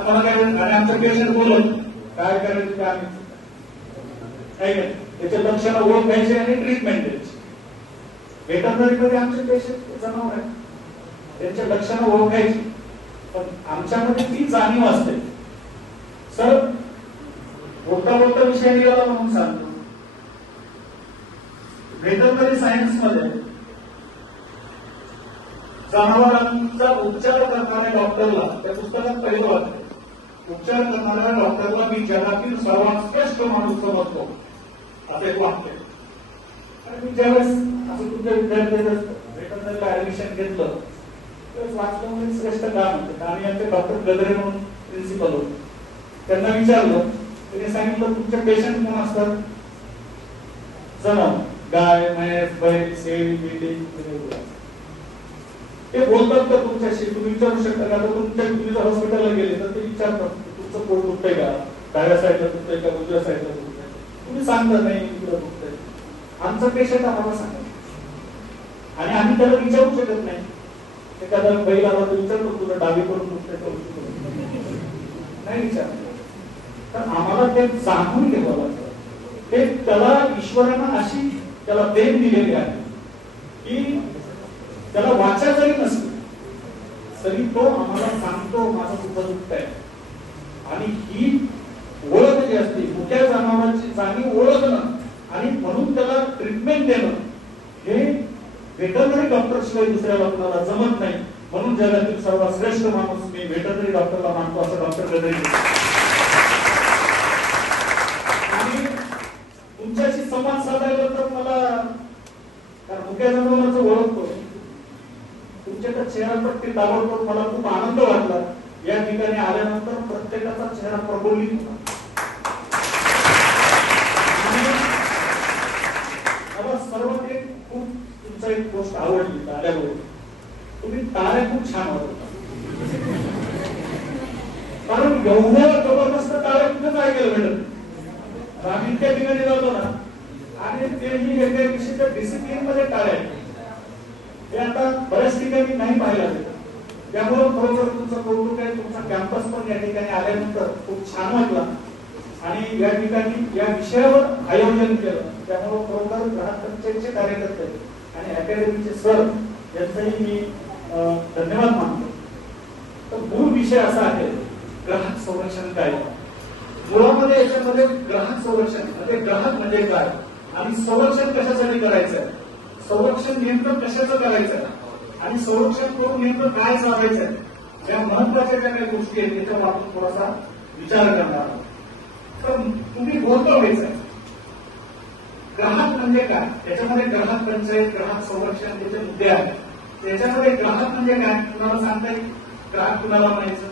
आम्हाला काय आणि आमचं पेशंट बोलत काय करायचं काय काय काय त्याच्या लक्षणं ओळखायचे आणि ट्रीटमेंट द्यायची. वेटरनरीमध्ये आमचे पेशंट? जनावर आहे त्यांच्या लक्षणं ओळखायची पण आमच्यामध्ये ती जाणीव असते. सर मोठा मोठा विषय निघाला म्हणून सांगतो. वेटरनरी सायन्समध्ये. जनावरांचा उपचार करणाऱ्या डॉक्टरला त्या पुस्तकात पहिलं वाटतं उपचार करणाऱ्या डॉक्टरला मी जगातील सर्वात श्रेष्ठ माणूस समजतो. असे एक आणि मी ज्यावेळेस असं तुमच्या विद्यार्थ्याचं ऍडमिशन घेतलं तर वाचलं म्हणजे श्रेष्ठ काम होतं आणि आमचे डॉक्टर गदरे म्हणून प्रिन्सिपल होते. त्यांना विचारलं त्यांनी सांगितलं तुमचे पेशंट कोण असतात? जनावर गाय म्हैस बैल शेळी मेंढी वगैरे. ते बोलतात का तुमच्याशी? तुम्ही विचारू शकता का? तुमच्या तुम्ही जर हॉस्पिटलला गेले तर ते विचारतात तुमचं पोट दुखतंय का? डाव्या साईडला दुखतंय का? उजव्या साईडला दुखतंय तुम्ही सांगता नाही इकडं दुखतंय. आमचा पेशंट आम्हाला सांगा आणि आम्ही त्याला विचारू शकत नाही. एखादा बैल आला तर विचारतो तुला डावी करून दुखतंय का उजवी नाही विचार तर आम्हाला ते जाणून घ्यावं लागतं. ते त्याला ईश्वरानं अशी त्याला देण दिलेली आहे की त्याला वाचा जरी नसली तरी तो आम्हाला सांगतो माझं उपयुक्त आहे आणि ही ओळख जी असते मोठ्या जनावरांची जाणीव ओळखणं आणि म्हणून त्याला ट्रीटमेंट देणं हे वेटरनरी डॉक्टर शिवाय दुसऱ्याला कुणाला जमत नाही. म्हणून जगातील सर्वात श्रेष्ठ माणूस मी वेटरनरी डॉक्टरला मानतो असं डॉक्टर गदरे आणि तुमच्याशी संवाद साधायला तर मला मुख्या मुख्य जनावरांचं तुमच्याकडे चेहऱ्यावरती ताबडतोब मला खूप आनंद वाटला. या ठिकाणी आल्यानंतर प्रत्येकाचा चेहरा प्रबोलित होता. मला सर्वात एक खूप तुमचा एक गोष्ट आवडली आल्यावर तुम्ही तारे खूप छान वाटत कारण एवढ्या जबरदस्त तारे कुठे काय केलं मॅडम? आम्ही त्या ठिकाणी जातो ना. आणि तेही एका विशिष्ट डिसिप्लिनमध्ये टाळ्या आहेत. हे आता बऱ्याच ठिकाणी नाही पाहायला मिळत. त्यामुळे खरोखर तुमचं कौतुक आहे तुमचा कॅम्पस पण या ठिकाणी आल्यानंतर खूप छान वाटला. आणि या ठिकाणी या विषयावर आयोजन केलं. त्यामुळे खरोखर ग्राहकपंचायतचे कार्यकर्ते आणि अकॅडमीचे सर यांचाही मी धन्यवाद मानतो. तर मूळ विषय असा आहे ग्राहक संरक्षण काय? मुळामध्ये याच्यामध्ये ग्राहक संरक्षण म्हणजे ग्राहक म्हणजे काय? आणि संरक्षण कशासाठी करायचं संरक्षण नेमकं कशाचं करायचं? आणि संरक्षण करून नेमकं काय साधायचं या महत्त्वाच्या ज्या काही गोष्टी आहेत त्याच्यावर आपण थोडासा विचार करणार आहोत. तर तुम्ही बोलतो व्हायचं ग्राहक म्हणजे काय? त्याच्यामध्ये ग्राहक पंचायत ग्राहक संरक्षण त्याचे मुद्दे आहेत. त्याच्यामध्ये ग्राहक म्हणजे काय? कुणाला सांगता येईल? ग्राहक कुणाला म्हणायचं?